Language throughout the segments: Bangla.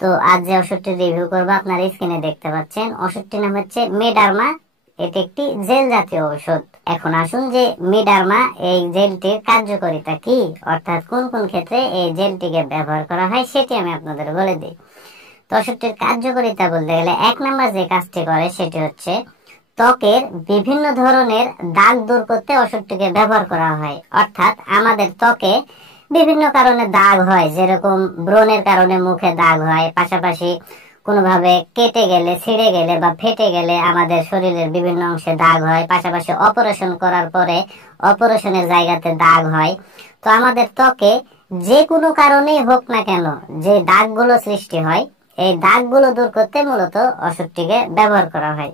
তো আজ যে ওষুধটি রিভিউ করবো আপনারা স্ক্রিনে দেখতে পাচ্ছেন। ওষুধটির নাম হচ্ছে মিডারমা। এটি একটি জেল জাতীয় ঔষধ। এখন আসুন যে মিডারমা এই জেলটির কার্যকারিতা কি, অর্থাৎ কোন কোন ক্ষেত্রে এই জেলটিকে ব্যবহার করা হয় সেটি আমি আপনাদের বলে দিই। তো ওষুধটির কার্যকারিতা বলতে গেলে 1 নম্বর যে কাজটি করে সেটি হচ্ছে ত্বকের বিভিন্ন ধরনের দাগ দূর করতে ওষুধটিকে ব্যবহার করা হয়। অর্থাৎ আমাদের ত্বকে বিভিন্ন কারণে দাগ হয়, যেরকম ব্রণের কারণে মুখে দাগ হয়, পাশাপাশি কোনোভাবে কেটে গেলে, ছিঁড়ে গেলে বা ফেটে গেলে আমাদের শরীরের বিভিন্ন অংশে দাগ হয়, পাশাপাশি অপারেশন করার পরে অপারেশনের জায়গাতে দাগ হয়। তো আমাদের ত্বকে যে কোনো কারণেই হোক না কেন যে দাগগুলো সৃষ্টি হয়, এই দাগগুলো দূর করতে মূলত ওষুধটিকে ব্যবহার করা হয়।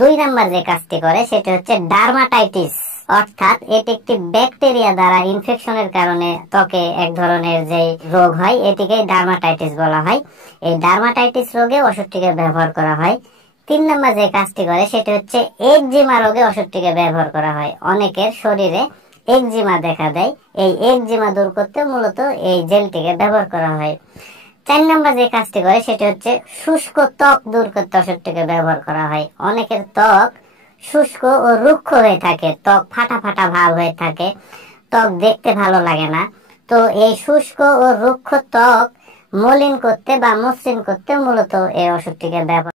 2 নম্বর যে কাজটি করে সেটা হচ্ছে ডার্মাটাইটিস, অর্থাৎ এটি একটি ব্যাকটেরিয়া দ্বারা ইনফেকশনের কারণে ত্বকে এক ধরনের যে রোগ হয়, এটিকে ডার্মাটাইটিস বলা হয়। এই ডার্মাটাইটিস রোগে ওষুধটিকে ব্যবহার করা হয়। 3 নম্বর যে কাজটি করে সেটা হচ্ছে একজিমা রোগে ওষুধটিকে ব্যবহার করা হয়। অনেকের শরীরে একজিমা দেখা দেয়, এই একজিমা দূর করতে মূলত এই জেলটিকে ব্যবহার করা হয়। 4 নম্বর যে কাজটি করে সেটি হচ্ছে শুষ্ক ত্বক দূর করতে ওষুধটিকে ব্যবহার করা হয়। অনেকের ত্বক শুষ্ক ও রুক্ষ হয়ে থাকে, ত্বক ফাটা ফাটা ভাব হয়ে থাকে, ত্বক দেখতে ভালো লাগে না। তো এই শুষ্ক ও রুক্ষ ত্বক মলিন করতে বা মসৃণ করতে মূলত এই ওষুধটিকে ব্যবহার